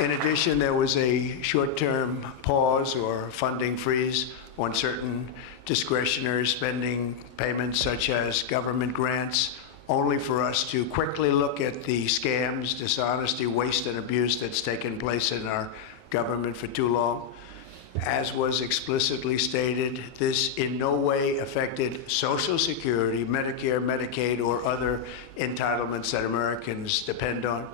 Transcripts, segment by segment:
In addition, there was a short-term pause or funding freeze on certain discretionary spending payments, such as government grants, only for us to quickly look at the scams, dishonesty, waste, and abuse that's taken place in our government for too long. As was explicitly stated, this in no way affected Social Security, Medicare, Medicaid, or other entitlements that Americans depend on.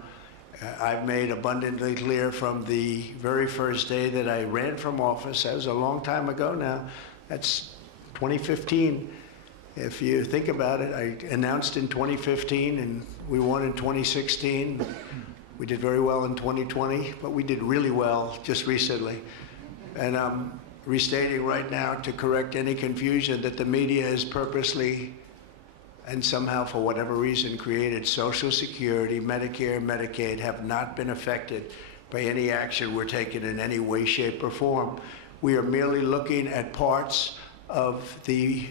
I've made abundantly clear from the very first day that I ran from office, that was a long time ago now, that's 2015. If you think about it, I announced in 2015 and we won in 2016. We did very well in 2020, but we did really well just recently. And I'm restating right now to correct any confusion that the media has purposely and somehow, for whatever reason, created Social Security, Medicare, Medicaid have not been affected by any action we're taking in any way, shape, or form. We are merely looking at parts of the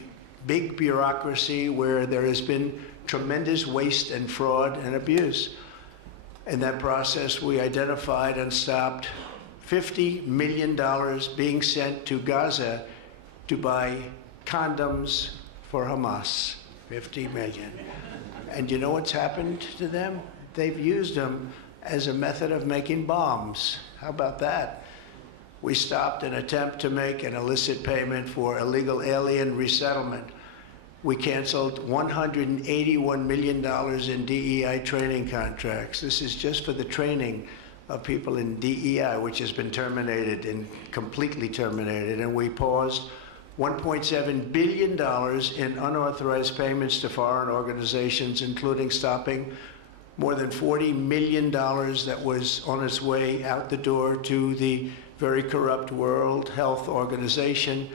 big bureaucracy where there has been tremendous waste and fraud and abuse. In that process, we identified and stopped $50 million being sent to Gaza to buy condoms for Hamas. 50 million. And you know what's happened to them? They've used them as a method of making bombs. How about that? We stopped an attempt to make an illicit payment for illegal alien resettlement. We canceled $181 million in DEI training contracts. This is just for the training of people in DEI, which has been terminated and completely terminated. And we paused $1.7 billion in unauthorized payments to foreign organizations, including stopping more than $40 million that was on its way out the door to the very corrupt World Health Organization,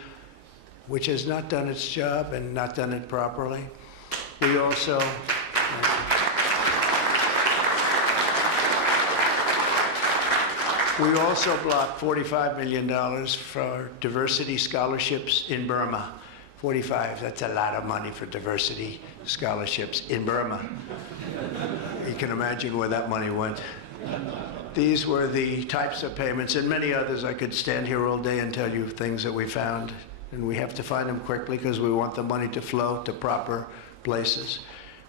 which has not done its job and not done it properly. We also blocked $45 million for diversity scholarships in Burma. 45, that's a lot of money for diversity scholarships in Burma. You can imagine where that money went. These were the types of payments, and many others. I could stand here all day and tell you things that we found, and we have to find them quickly because we want the money to flow to proper places.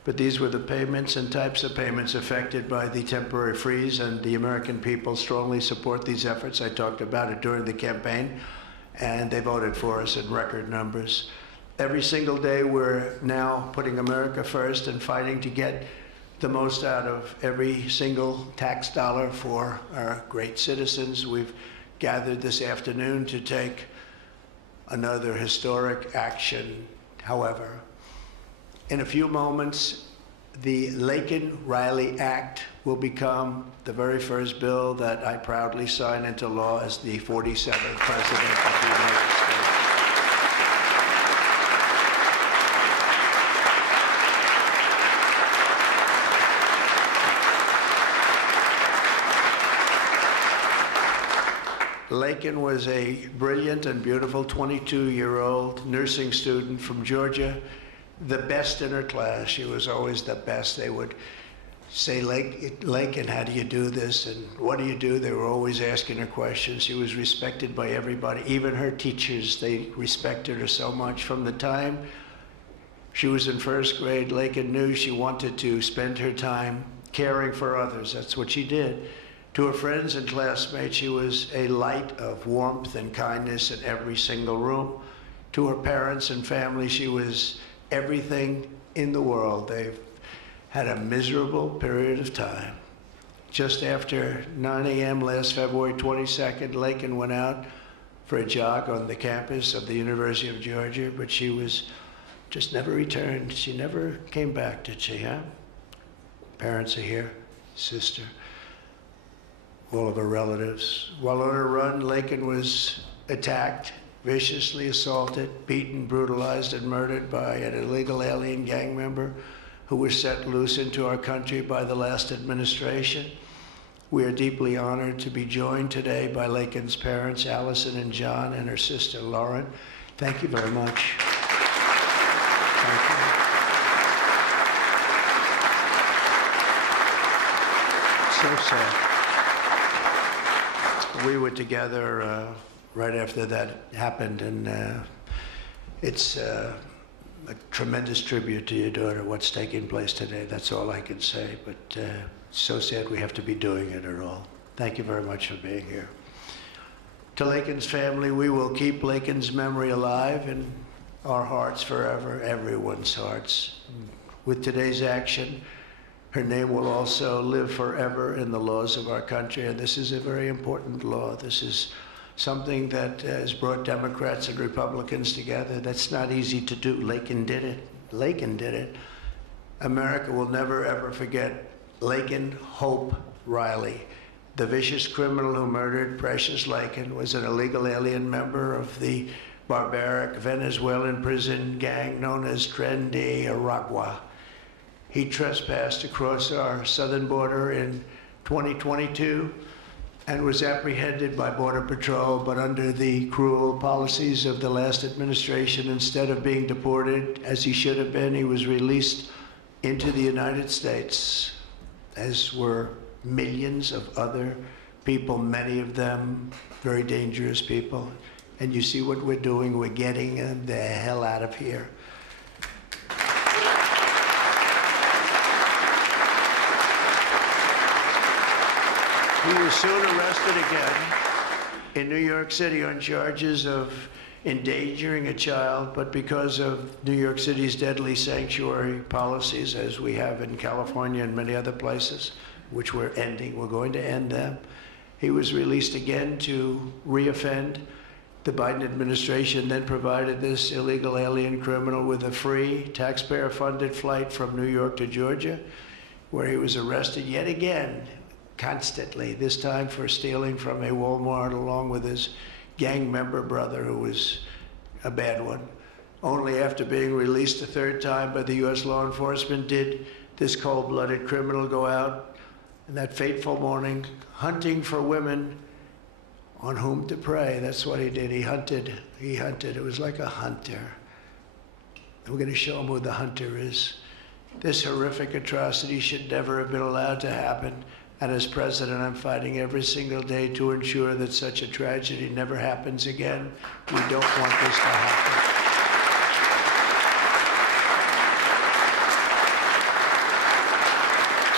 But these were the payments and types of payments affected by the temporary freeze, and the American people strongly support these efforts. I talked about it during the campaign, and they voted for us in record numbers. Every single day, we're now putting America first and fighting to get the most out of every single tax dollar for our great citizens. We've gathered this afternoon to take another historic action. However, in a few moments, the Laken Riley Act will become the very first bill that I proudly sign into law as the 47th President of the United States. Laken was a brilliant and beautiful 22-year-old nursing student from Georgia, the best in her class. She was always the best. They would say, Laken, how do you do this? And what do you do? They were always asking her questions. She was respected by everybody, even her teachers. They respected her so much. From the time she was in first grade, Laken knew she wanted to spend her time caring for others. That's what she did. To her friends and classmates, she was a light of warmth and kindness in every single room. To her parents and family, she was everything in the world. They've had a miserable period of time. Just after 9 a.m. last February 22nd, Laken went out for a jog on the campus of the University of Georgia, but she was just never returned. She never came back, did she, huh? Parents are here, sister, all of her relatives. While on her run, Laken was attacked, viciously assaulted, beaten, brutalized, and murdered by an illegal alien gang member who was set loose into our country by the last administration. We are deeply honored to be joined today by Laken's parents, Allison and John, and her sister, Lauren. Thank you very much. Thank you. So sad. We were together right after that happened, and it's a tremendous tribute to your daughter, what's taking place today. That's all I can say, but it's so sad we have to be doing it at all. Thank you very much for being here. To Laken's family, we will keep Laken's memory alive in our hearts forever, everyone's hearts. With today's action, her name will also live forever in the laws of our country, and this is a very important law. This is something that has brought Democrats and Republicans together. That's not easy to do. Laken did it. Laken did it. America will never, ever forget Laken Hope Riley. The vicious criminal who murdered Precious Laken was an illegal alien member of the barbaric Venezuelan prison gang known as Tren de Aragua. He trespassed across our southern border in 2022 and was apprehended by Border Patrol, but under the cruel policies of the last administration, instead of being deported, as he should have been, he was released into the United States, as were millions of other people, many of them very dangerous people. And you see what we're doing, we're getting them the hell out of here. He was soon arrested again in New York City on charges of endangering a child, but because of New York City's deadly sanctuary policies, as we have in California and many other places, which we're ending, we're going to end them, he was released again to reoffend. The Biden administration then provided this illegal alien criminal with a free, taxpayer-funded flight from New York to Georgia, where he was arrested yet again, constantly, this time for stealing from a Walmart along with his gang member brother, who was a bad one. Only after being released a third time by the U.S. law enforcement did this cold-blooded criminal go out in that fateful morning hunting for women on whom to prey. That's what he did. He hunted. It was like a hunter. And we're going to show him who the hunter is. This horrific atrocity should never have been allowed to happen. And as president, I'm fighting every single day to ensure that such a tragedy never happens again. We don't want this to happen.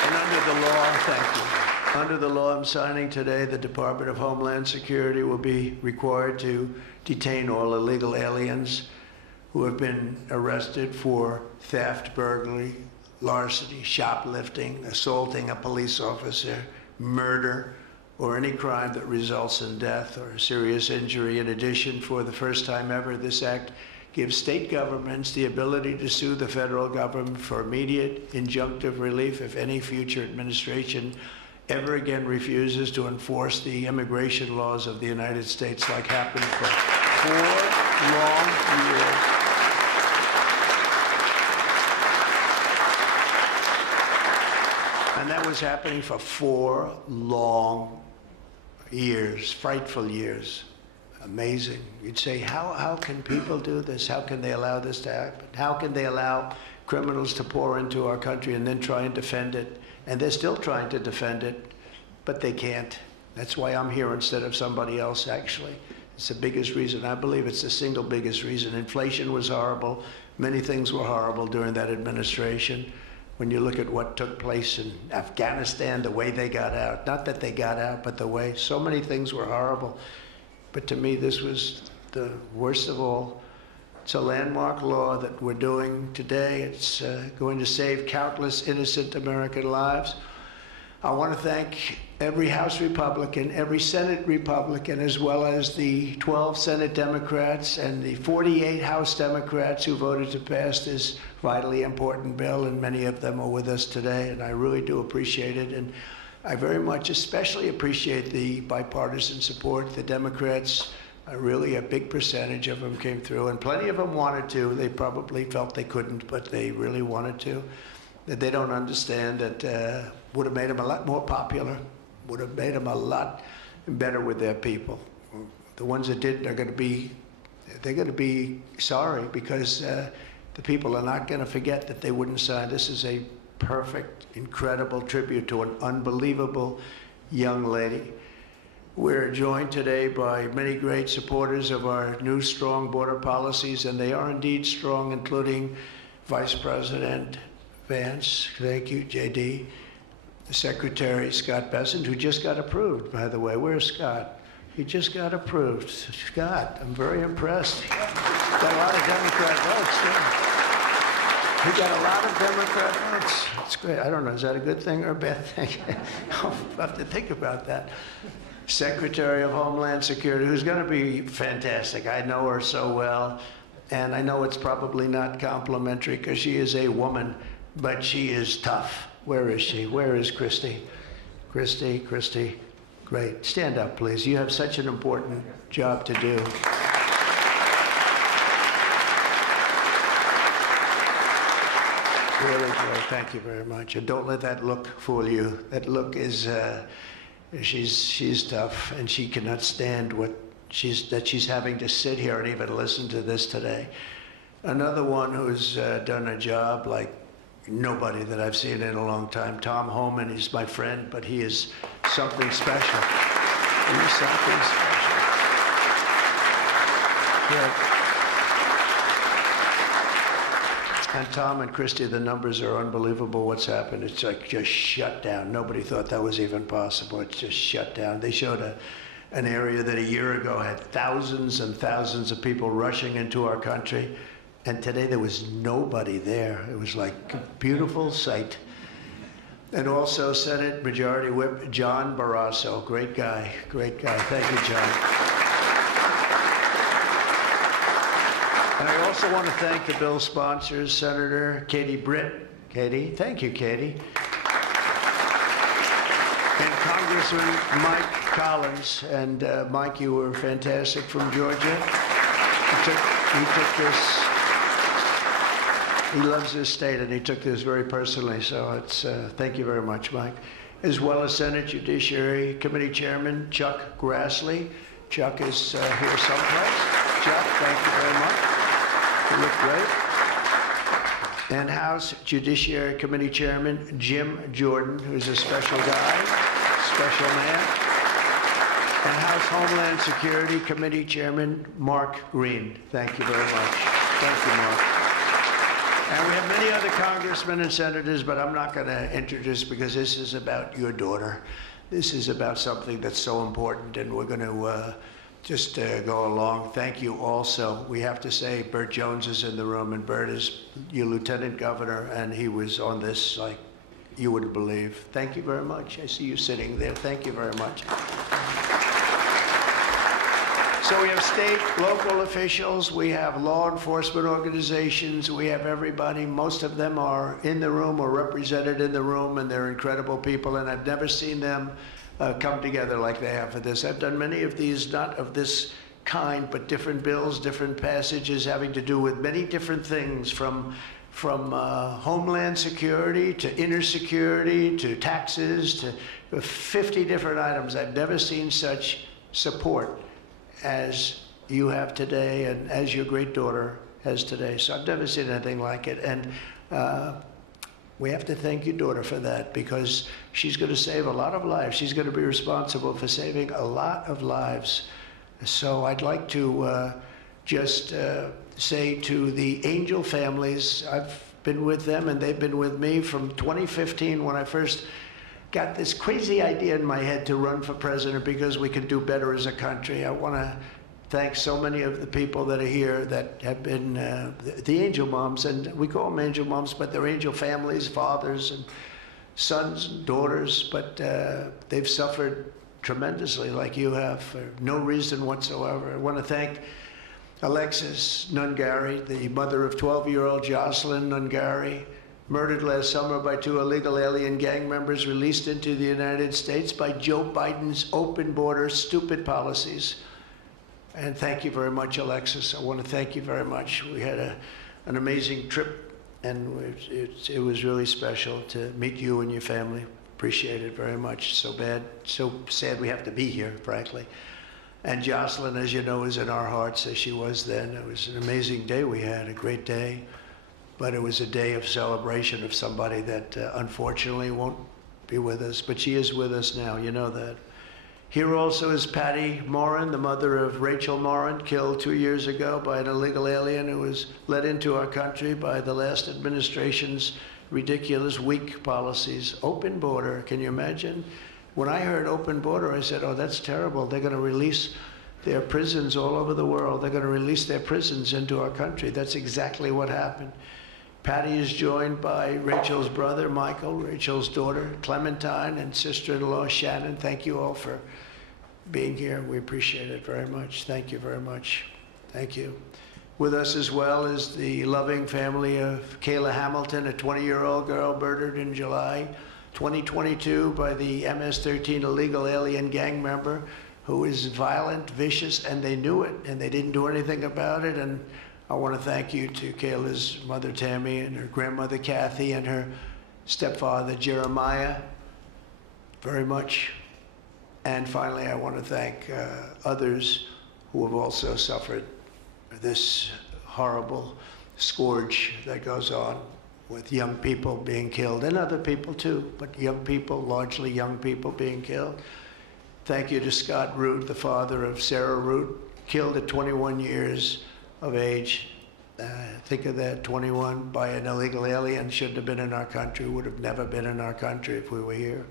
And under the law, thank you. Under the law I'm signing today, the Department of Homeland Security will be required to detain all illegal aliens who have been arrested for theft, burglary, larceny, shoplifting, assaulting a police officer, murder, or any crime that results in death or serious injury. In addition, for the first time ever, this act gives state governments the ability to sue the federal government for immediate injunctive relief if any future administration ever again refuses to enforce the immigration laws of the United States, like happened for 4 long years. And that was happening for 4 long years, frightful years. Amazing. You'd say, how can people do this? How can they allow this to happen? How can they allow criminals to pour into our country and then try and defend it? And they're still trying to defend it, but they can't. That's why I'm here instead of somebody else, actually. It's the biggest reason. I believe it's the single biggest reason. Inflation was horrible. Many things were horrible during that administration. When you look at what took place in Afghanistan, the way they got out, not that they got out, but the way, so many things were horrible. But to me, this was the worst of all. It's a landmark law that we're doing today. It's going to save countless innocent American lives. I want to thank every House Republican, every Senate Republican, as well as the 12 Senate Democrats and the 48 House Democrats who voted to pass this vitally important bill, and many of them are with us today, and I really do appreciate it. And I very much especially appreciate the bipartisan support. The Democrats, really a big percentage of them came through, and plenty of them wanted to. They probably felt they couldn't, but they really wanted to. That they don't understand that would have made them a lot more popular, would have made them a lot better with their people. The ones that didn't are going to be sorry, because the people are not going to forget that they wouldn't sign. This is a perfect, incredible tribute to an unbelievable young lady. We're joined today by many great supporters of our new strong border policies, and they are indeed strong, including Vice President Vance, thank you, JD, Secretary Scott Bessent, who just got approved, by the way. Where's Scott? He just got approved. Scott, I'm very impressed. Got a lot of Democrat votes, too. He got a lot of Democrat votes. It's great. I don't know, is that a good thing or a bad thing? I'll have to think about that. Secretary of Homeland Security, who's going to be fantastic. I know her so well, and I know it's probably not complimentary because she is a woman, but she is tough. Where is she? Where is Christy? Christy, great. Stand up, please. You have such an important job to do. Really great. Thank you very much. And don't let that look fool you. That look is, she's tough, and she cannot stand what she's having to sit here and even listen to this today. Another one who's done a job like nobody that I've seen in a long time, Tom Homan. He's my friend, but he is something special. He's something special. Yeah. And Tom and Christy, the numbers are unbelievable. What's happened? It's like just shut down. Nobody thought that was even possible. It's just shut down. They showed an area that a year ago had thousands and thousands of people rushing into our country. And today there was nobody there. It was like a beautiful sight. And also Senate Majority Whip John Barrasso. Great guy, great guy. Thank you, John. And I also want to thank the bill sponsors, Senator Katie Britt. Katie, thank you, Katie. And Congressman Mike Collins. And Mike, you were fantastic from Georgia. He took this. He loves this state, and he took this very personally. So it's thank you very much, Mike. As well as Senate Judiciary Committee Chairman Chuck Grassley. Chuck is here someplace. Chuck, thank you very much. You look great. And House Judiciary Committee Chairman Jim Jordan, who's a special guy, special man. And House Homeland Security Committee Chairman Mark Green. Thank you very much. Thank you, Mark. And we have many other congressmen and senators, but I'm not going to introduce because this is about your daughter. This is about something that's so important, and we're going to just go along. Thank you also. We have to say Burt Jones is in the room, and Burt is your lieutenant governor, and he was on this like you wouldn't believe. Thank you very much. I see you sitting there. Thank you very much. So we have state, local officials, we have law enforcement organizations, we have everybody. Most of them are in the room or represented in the room, and they're incredible people, and I've never seen them come together like they have for this. I've done many of these, not of this kind, but different bills, different passages having to do with many different things, from homeland security to inner security to taxes to 50 different items. I've never seen such support as you have today and as your great daughter has today. So I've never seen anything like it. And we have to thank your daughter for that, because she's going to save a lot of lives. She's going to be responsible for saving a lot of lives. So I'd like to just say to the Angel families, I've been with them and they've been with me from 2015 when I first got this crazy idea in my head to run for president because we could do better as a country. I want to thank so many of the people that are here that have been the angel moms, and we call them angel moms, but they're angel families, fathers and sons and daughters, but they've suffered tremendously like you have for no reason whatsoever. I want to thank Alexis Nungari, the mother of 12-year-old Jocelyn Nungari, murdered last summer by 2 illegal alien gang members released into the United States by Joe Biden's open border stupid policies. And thank you very much, Alexis. I want to thank you very much. We had an amazing trip, and it was really special to meet you and your family. Appreciate it very much. So sad we have to be here, frankly. And Jocelyn, as you know, is in our hearts as she was then. It was an amazing day we had, a great day. But it was a day of celebration of somebody that unfortunately won't be with us. But she is with us now, you know that. Here also is Patty Morin, the mother of Rachel Morin, killed 2 years ago by an illegal alien who was let into our country by the last administration's ridiculous, weak policies. Open border, can you imagine? When I heard open border, I said, oh, that's terrible. They're going to release their prisons all over the world. They're going to release their prisons into our country. That's exactly what happened. Patty is joined by Rachel's brother, Michael, Rachel's daughter, Clementine, and sister-in-law, Shannon. Thank you all for being here. We appreciate it very much. Thank you very much. Thank you. With us as well is the loving family of Kayla Hamilton, a 20-year-old girl murdered in July 2022 by the MS-13 illegal alien gang member who is violent, vicious, and they knew it, and they didn't do anything about it. And I want to thank you to Kayla's mother, Tammy, and her grandmother, Kathy, and her stepfather, Jeremiah, very much. And finally, I want to thank others who have also suffered this horrible scourge that goes on with young people being killed, and other people too, but young people, largely young people being killed. Thank you to Scott Root, the father of Sarah Root, killed at 21 years of age. Think of that, 21 by an illegal alien, shouldn't have been in our country, would have never been in our country if we were here.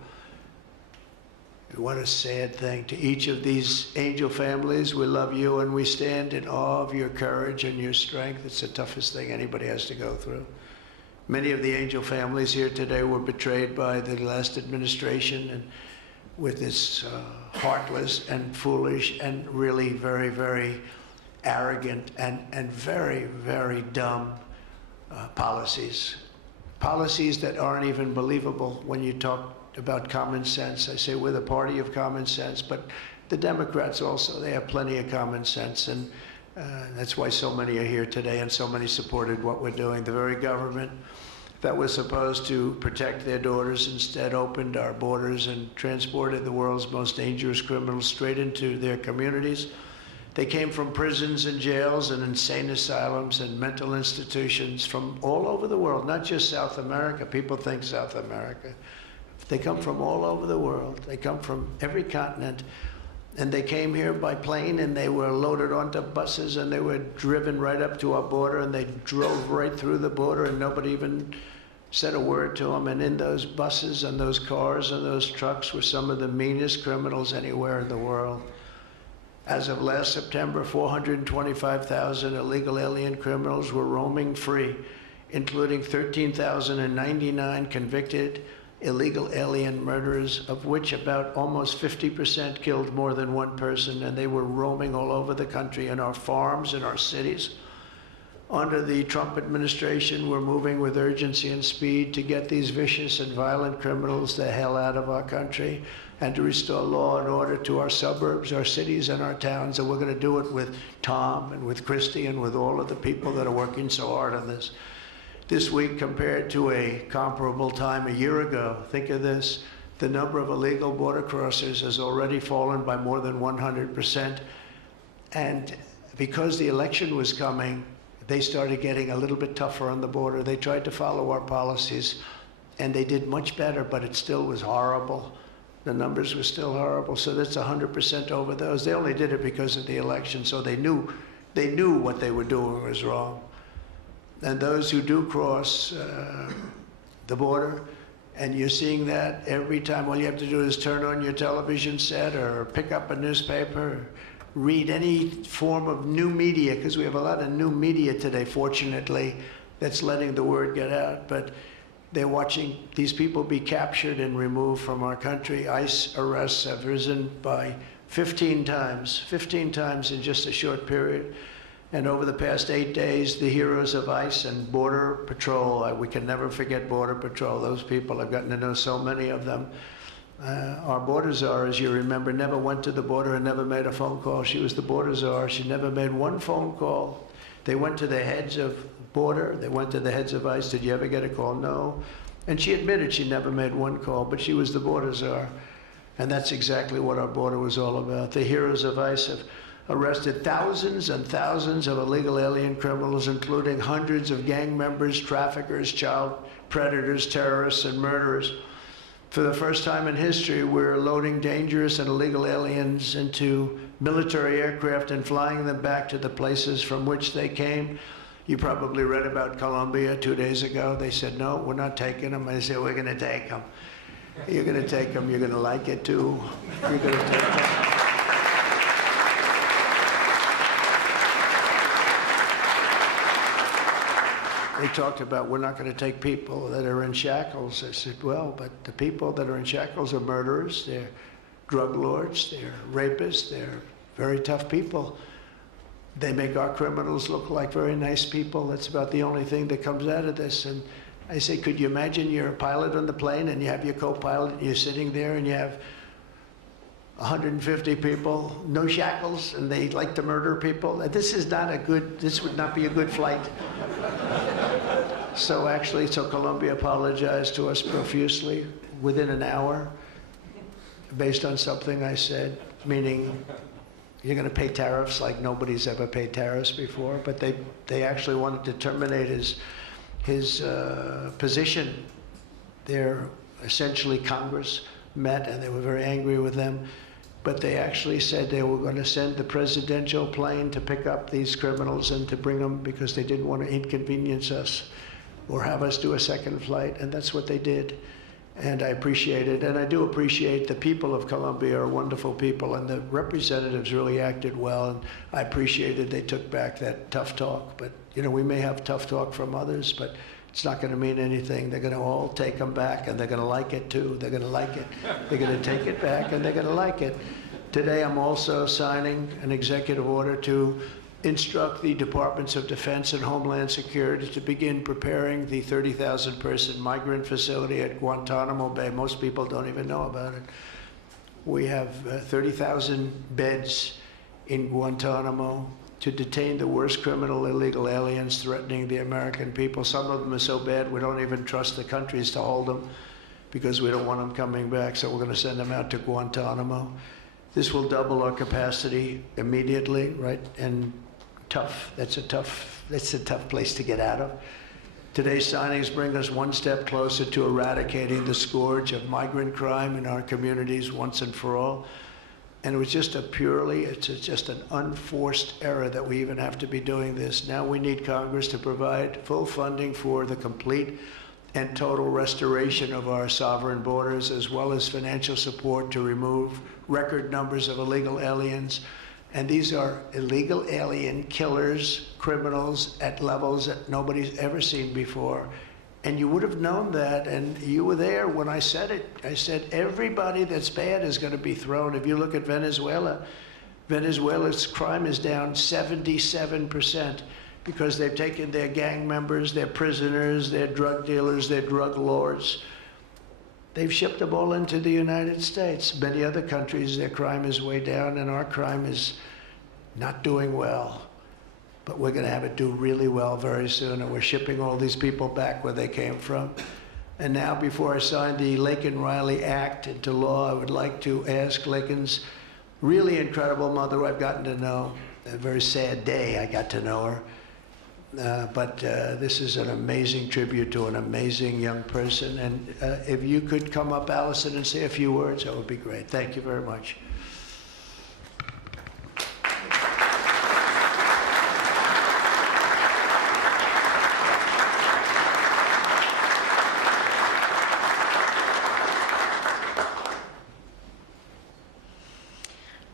What a sad thing. To each of these angel families, we love you and we stand in awe of your courage and your strength. It's the toughest thing anybody has to go through. Many of the angel families here today were betrayed by the last administration and with its heartless and foolish and really very, very arrogant and very, very dumb policies. Policies that aren't even believable when you talk about common sense. I say we're the party of common sense, but the Democrats also, they have plenty of common sense, and that's why so many are here today and so many supported what we're doing. The very government that was supposed to protect their daughters instead opened our borders and transported the world's most dangerous criminals straight into their communities. They came from prisons and jails and insane asylums and mental institutions from all over the world, not just South America. People think South America. They come from all over the world. They come from every continent. And they came here by plane, and they were loaded onto buses, and they were driven right up to our border, and they drove right through the border, and nobody even said a word to them. And in those buses and those cars and those trucks were some of the meanest criminals anywhere in the world. As of last September, 425,000 illegal alien criminals were roaming free, including 13,099 convicted illegal alien murderers, of which about almost 50% killed more than one person, and they were roaming all over the country in our farms, in our cities. Under the Trump administration, we're moving with urgency and speed to get these vicious and violent criminals the hell out of our country and to restore law and order to our suburbs, our cities, and our towns. And we're going to do it with Tom and with Christy and with all of the people that are working so hard on this. This week, compared to a comparable time a year ago, think of this, the number of illegal border crossers has already fallen by more than 100%. And because the election was coming, they started getting a little bit tougher on the border. They tried to follow our policies, and they did much better, but it still was horrible. The numbers were still horrible, so that's 100% over those. They only did it because of the election, so they knew what they were doing was wrong. And those who do cross the border, and you're seeing that every time, all you have to do is turn on your television set or pick up a newspaper, or read any form of new media, because we have a lot of new media today, fortunately, that's letting the word get out. But they're watching these people be captured and removed from our country. ICE arrests have risen by 15 times in just a short period. And over the past 8 days, the heroes of ICE and Border Patrol, we can never forget Border Patrol. Those people, I've gotten to know so many of them. Our border czar, as you remember, never went to the border and never made a phone call. She was the border czar. She never made one phone call. They went to the heads of border. They went to the heads of ICE. Did you ever get a call? No. And she admitted she never made one call, but she was the border czar. And that's exactly what our border was all about. The heroes of ICE have arrested thousands and thousands of illegal alien criminals, including hundreds of gang members, traffickers, child predators, terrorists, and murderers. For the first time in history, we're loading dangerous and illegal aliens into military aircraft and flying them back to the places from which they came. You probably read about Colombia 2 days ago. They said, no, we're not taking them. I said, we're going to take them. You're going to take them. You're going to like it, too. You're going to take them. They talked about, we're not going to take people that are in shackles. I said, well, but the people that are in shackles are murderers, they're drug lords, they're rapists, they're very tough people. They make our criminals look like very nice people. That's about the only thing that comes out of this. And I say, could you imagine you're a pilot on the plane and you have your co-pilot and you're sitting there and you have 150 people, no shackles, and they like to murder people? This would not be a good flight. So Colombia apologized to us profusely within an hour based on something I said, meaning you're going to pay tariffs like nobody's ever paid tariffs before. But they actually wanted to terminate his position. They're essentially Congress met and they were very angry with them. But they actually said they were going to send the presidential plane to pick up these criminals and to bring them because they didn't want to inconvenience us or have us do a second flight, and that's what they did. And I appreciate it, and I do appreciate the people of Colombia are wonderful people, and the representatives really acted well, and I appreciated they took back that tough talk. But, you know, we may have tough talk from others, but it's not going to mean anything. They're going to all take them back, and they're going to like it, too. They're going to like it. They're going to take it back, and they're going to like it. Today, I'm also signing an executive order to instruct the Departments of Defense and Homeland Security to begin preparing the 30,000-person migrant facility at Guantanamo Bay. Most people don't even know about it. We have 30,000 beds in Guantanamo to detain the worst criminal illegal aliens threatening the American people. Some of them are so bad we don't even trust the countries to hold them because we don't want them coming back, so we're going to send them out to Guantanamo. This will double our capacity immediately, right? And tough. That's a tough place to get out of. Today's signings bring us one step closer to eradicating the scourge of migrant crime in our communities once and for all. And it was just it's just an unforced error that we even have to be doing this. Now we need Congress to provide full funding for the complete and total restoration of our sovereign borders, as well as financial support to remove record numbers of illegal aliens. And these are illegal alien killers, criminals at levels that nobody's ever seen before. And you would have known that, and you were there when I said it. I said everybody that's bad is going to be thrown. If you look at Venezuela, Venezuela's crime is down 77% because they've taken their gang members, their prisoners, their drug dealers, their drug lords. They've shipped them all into the United States. Many other countries, their crime is way down, and our crime is not doing well. But we're going to have it do really well very soon, and we're shipping all these people back where they came from. And now, before I sign the Laken Riley Act into law, I would like to ask Laken's really incredible mother, who I've gotten to know. A very sad day I got to know her. But this is an amazing tribute to an amazing young person. And if you could come up, Allison, and say a few words, that would be great. Thank you very much.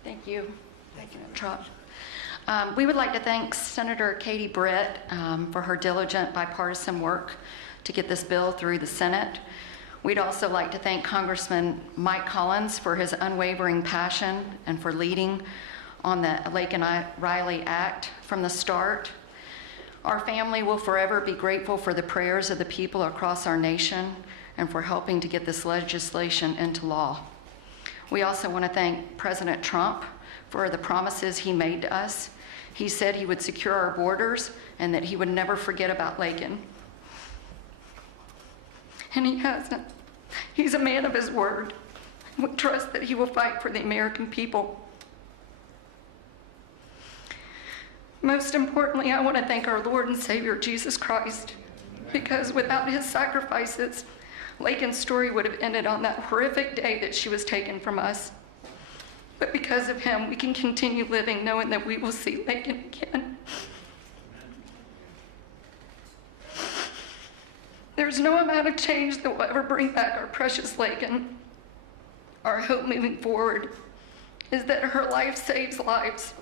Thank you. Thank you, Trot. We would like to thank Senator Katie Britt for her diligent bipartisan work to get this bill through the Senate. We'd also like to thank Congressman Mike Collins for his unwavering passion and for leading on the Laken Riley Act from the start. Our family will forever be grateful for the prayers of the people across our nation and for helping to get this legislation into law. We also want to thank President Trump for the promises he made to us. He said he would secure our borders and that he would never forget about Laken. And he hasn't. He's a man of his word. We trust that he will fight for the American people. Most importantly, I want to thank our Lord and Savior, Jesus Christ, because without his sacrifices, Laken's story would have ended on that horrific day that she was taken from us. But because of him, we can continue living knowing that we will see Laken again. There's no amount of change that will ever bring back our precious Laken. Our hope moving forward is that her life saves lives.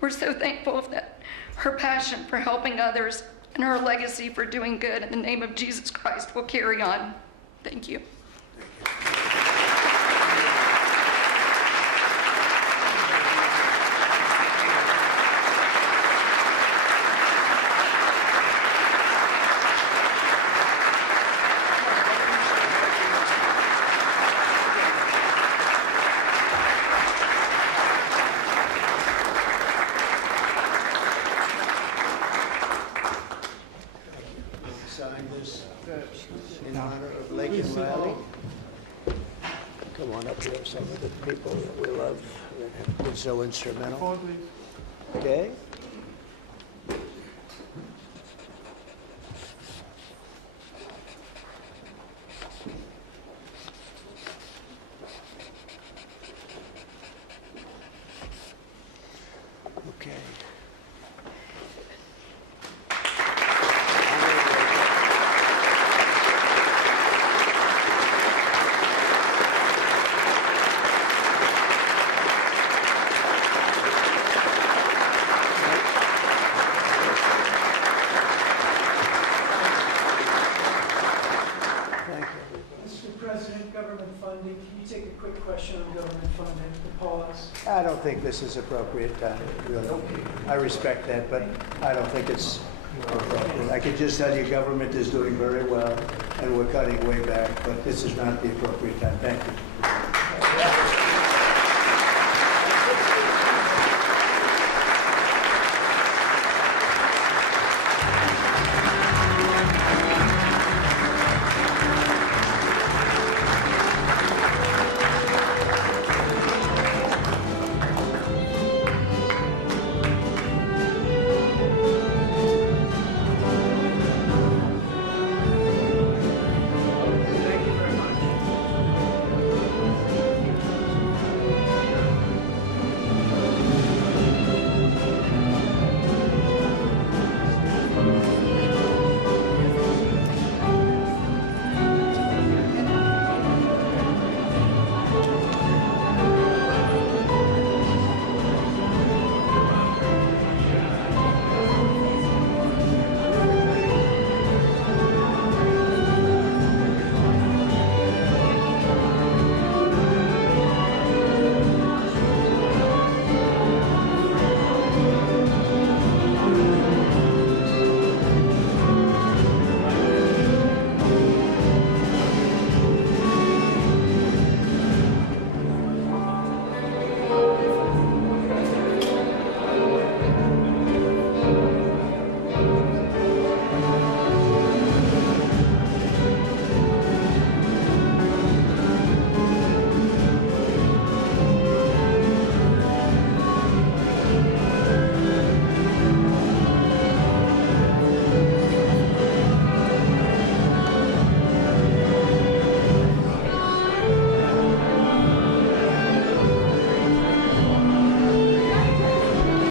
We're so thankful that her passion for helping others and her legacy for doing good in the name of Jesus Christ will carry on. Thank you. Sign this in honor of Laken Riley. Come on up here, some of the people that we love that have been so instrumental. Okay? Okay. Mr. President, government funding, can you take a quick question on government funding, the pause? I don't think this is appropriate time, really. I respect that, but I don't think it's appropriate. I can just tell you government is doing very well, and we're cutting way back, but this is not the appropriate time. Thank you.